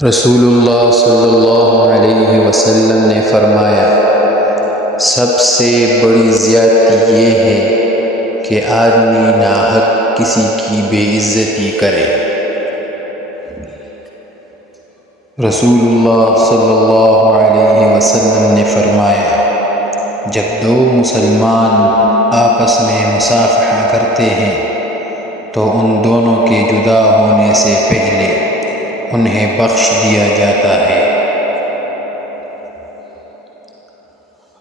رسول اللہ صلی اللہ علیہ وسلم نے فرمایا، سب سے بڑی زیادتی یہ ہے کہ آدمی ناحق کسی کی بے عزتی کرے۔ رسول اللہ صلی اللہ علیہ وسلم نے فرمایا، جب دو مسلمان آپس میں مصافحہ کرتے ہیں تو ان دونوں کے جدا ہونے سے پہلے انہیں بخش دیا جاتا ہے۔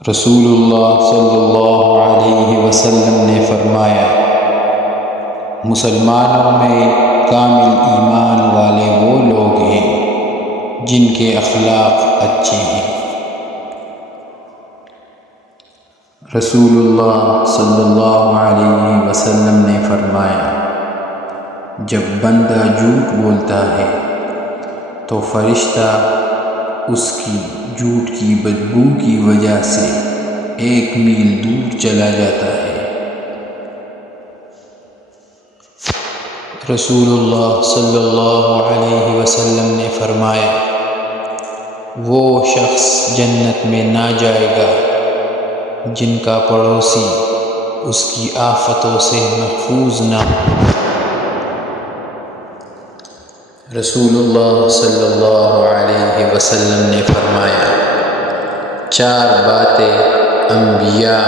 رسول اللہ صلی اللہ علیہ وسلم نے فرمایا، مسلمانوں میں کامل ایمان والے وہ لوگ ہیں جن کے اخلاق اچھے ہیں۔ رسول اللہ صلی اللہ علیہ وسلم نے فرمایا، جب بندہ جھوٹ بولتا ہے تو فرشتہ اس کی جھوٹ کی بدبو کی وجہ سے 1 میل دور چلا جاتا ہے۔ رسول اللہ صلی اللہ علیہ وسلم نے فرمایا، وہ شخص جنت میں نہ جائے گا جن کا پڑوسی اس کی آفتوں سے محفوظ نہ ہو۔ رسول اللہ صلی اللہ علیہ وسلم نے فرمایا، 4 باتیں انبیاء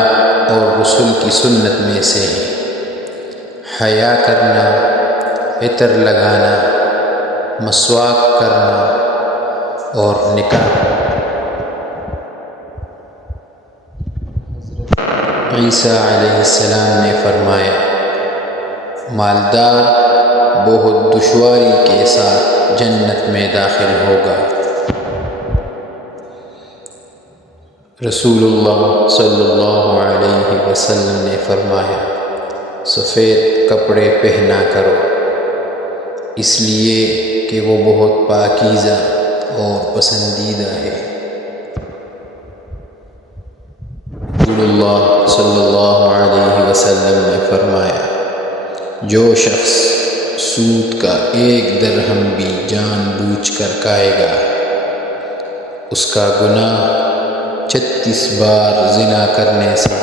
اور رسل کی سنت میں سے ہیں: حیا کرنا، عطر لگانا، مسواک کرنا اور نکاح۔ عیسیٰ علیہ السلام نے فرمایا، مالدار بہت دشواری کے ساتھ جنت میں داخل ہوگا۔ رسول اللہ صلی اللہ علیہ وسلم نے فرمایا، سفید کپڑے پہنا کرو، اس لیے کہ وہ بہت پاکیزہ اور پسندیدہ ہے۔ رسول اللہ صلی اللہ علیہ وسلم نے فرمایا، جو شخص سود کا 1 درہم بھی جان بوجھ کر کھائے گا، اس کا گناہ 36 بار زنا کرنے سے